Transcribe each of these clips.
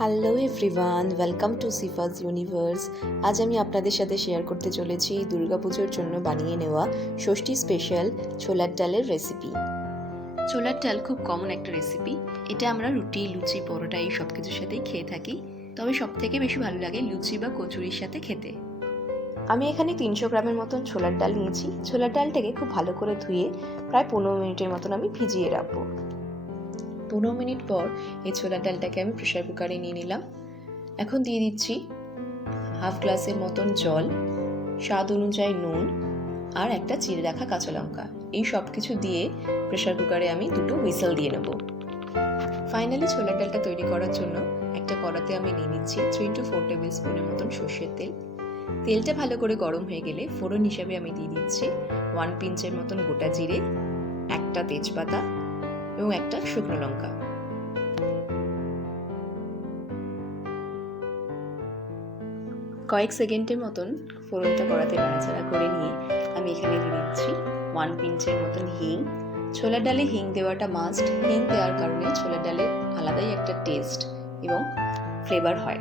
Hello everyone, welcome to Sifaz universe. আজ আমি আপনাদের সাথে শেয়ার করতে চলেছি দুর্গাপুজোর জন্য বানিয়ে নেওয়া ষষ্ঠী স্পেশাল ছোলার ডালের রেসিপি। ছোলার ডাল খুব কমন একটা রেসিপি। এটা আমরা রুটি, লুচি, পরোটা এই সব কিছুর সাথেই খেয়ে থাকি, তবে সব থেকে বেশি ভালো লাগে লুচি বা কচুরির সাথে খেতে। আমি এখানে 300 গ্রামের মতন ছোলার ডাল নিয়েছি। ছোলার ডালটাকে খুব ভালো করে ধুয়ে প্রায় 15 মিনিটের মতন আমি ভিজিয়ে রাখবো। 15 মিনিট পর এই ছোলার ডালটাকে আমি প্রেসার কুকারে নিয়ে নিলাম। এখন দিয়ে দিচ্ছি হাফ গ্লাসের মতন জল, স্বাদ অনুযায়ী নুন আর একটা চিড়ে রাখা কাঁচা লঙ্কা। এই সব কিছু দিয়ে প্রেসার কুকারে আমি 2টো হুইসেল দিয়ে নেব। ফাইনালি ছোলার ডালটা তৈরি করার জন্য একটা কড়াতে আমি নিয়ে নিচ্ছি 3 to 4 টেবিল স্পুনের মতন সর্ষের তেল। তেলটা ভালো করে গরম হয়ে গেলে ফোড়ন হিসাবে আমি দিয়ে দিচ্ছি 1 পিঞ্চের মতন গোটা জিরে, একটা তেজপাতা এবং একটা শুকনো লঙ্কা। কয়েক সেকেন্ডের মতন ফোড়নটা কড়াতে নাড়াচাড়া করে নিয়ে আমি এখানে দিয়ে দিচ্ছি 1 পিঞ্চের মতন হিং। ছোলার ডালে হিং দেওয়াটা মাস্ট। হিং দেওয়ার কারণে ছোলার ডালে আলাদাই একটা টেস্ট এবং ফ্লেভার হয়।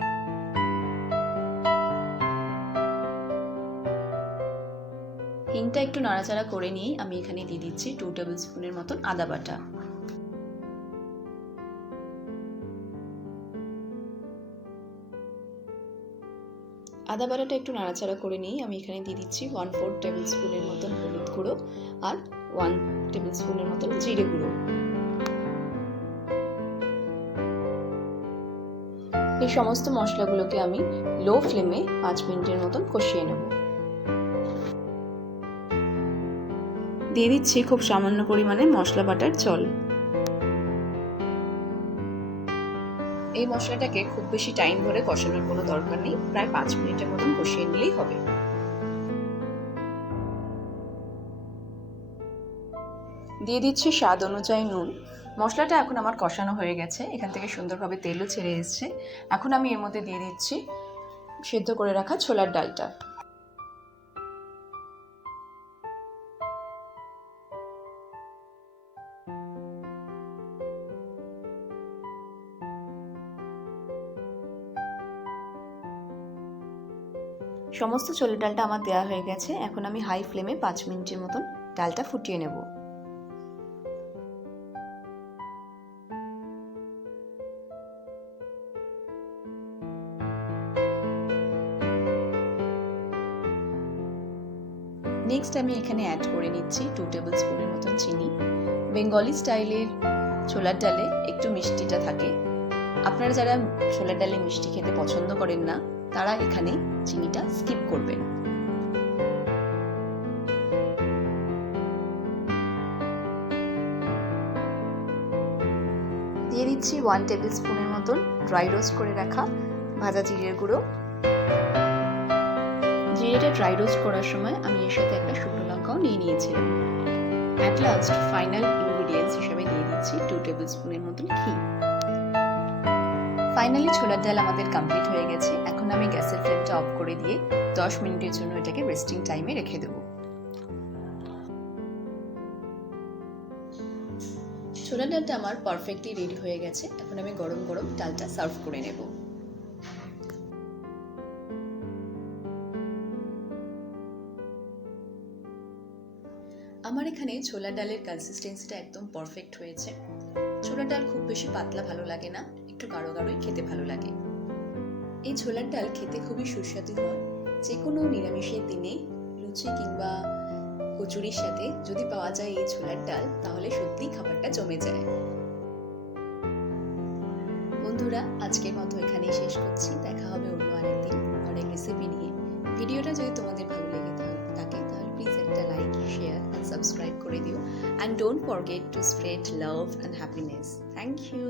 হিংটা একটু নাড়াচাড়া করে নিয়ে আমি এখানে দিয়ে দিচ্ছি 2 টেবিল স্পুনের মতন আদা বাটা। আদা বাটাটা একটু নাড়াচাড়া করে নিয়ে আমি এখানে দিয়ে দিচ্ছি 1/4 টেবিল স্পুনের মতন হলুদ গুঁড়ো আর 1 টেবিল স্পুনের মতন জিরে গুঁড়ো। এই সমস্ত মশলাগুলোকে আমি লো ফ্লেমে 5 মিনিটের মতন কষিয়ে নেব। দিয়ে দিচ্ছি খুব সামান্য পরিমাণে মশলা বাটার জল। এই মশলাটাকে খুব বেশি টাইম ধরে কষানোর কোনো দরকার নেই, প্রায় 5 মিনিটের মতন কষিয়ে নিলেই হবে। দিয়ে দিচ্ছি স্বাদ অনুযায়ী নুন। মশলাটা এখন আমার কষানো হয়ে গেছে, এখান থেকে সুন্দরভাবে তেলও ছেড়ে এসছে। এখন আমি এর মধ্যে দিয়ে দিচ্ছি সেদ্ধ করে রাখা ছোলার ডালটা। সমস্ত ছোলার ডালটা আমার দেওয়া হয়ে গেছে। এখন আমি হাই ফ্লেমে 5 মিনিটের মতন ডালটা ফুটিয়ে নেব। নেক্সট আমি এখানে অ্যাড করে নিচ্ছি 2 টেবিল স্পুনের মতন চিনি। বেঙ্গলি স্টাইলের ছোলার ডালে একটু মিষ্টিটা থাকে। আপনারা যারা ছোলার ডালে মিষ্টি খেতে পছন্দ করেন না, তারা এখানে চিনিটা স্কিপ করবেন। দিয়ে দিচ্ছি 1 টেবিল স্পুনের মতন ড্রাই রোস্ট করে রাখা ভাজা জিরের গুঁড়ো। জিরেটা ড্রাই রোস্ট করার সময় আমি এর সাথে একটা শুকনো লঙ্কাও নিয়ে নিয়েছিলাম। অ্যাট লাস্ট ফাইনাল ইনগ্রিডিয়েন্টস হিসেবে দিয়ে দিচ্ছি 2 টেবিল স্পুনের মতন ঘি। ফাইনালি ছোলার ডাল আমাদের কমপ্লিট হয়ে গেছে। এখন আমি গ্যাসের ফ্লেমটা অফ করে দিয়ে 10 মিনিটের জন্য এটাকে রেস্টিং টাইমে রেখে দেব। ছোলার ডালটা আমার পারফেক্টলি রেডি হয়ে গেছে। এখন আমি গরম গরম ডালটা সার্ভ করে নেব। আমার এখানে ছোলার ডালের কনসিস্টেন্সিটা একদম পারফেক্ট হয়েছে। ছোলার ডাল খুব বেশি পাতলা ভালো লাগে না, একটু গাঢ় গাঢ়ই খেতে ভালো লাগে। এই ছোলার ডাল খেতে খুবই সুস্বাদু হয়। যে কোনো নিরামিষের দিনে লুচি কিংবা কচুরির সাথে যদি পাওয়া যায় এই ছোলার ডাল, তাহলে সত্যি খাবারটা জমে যায়। বন্ধুরা, আজকের মতো এখানেই শেষ করছি। দেখা হবে অন্য আরেকদিন অনেক রেসিপি নিয়ে। ভিডিওটা যদি তোমাদের ভালো লেগে থাকে তাহলে প্লিজ একটা লাইক, শেয়ার and সাবস্ক্রাইব করে দিও। And don't forget to spread love and happiness. Thank you.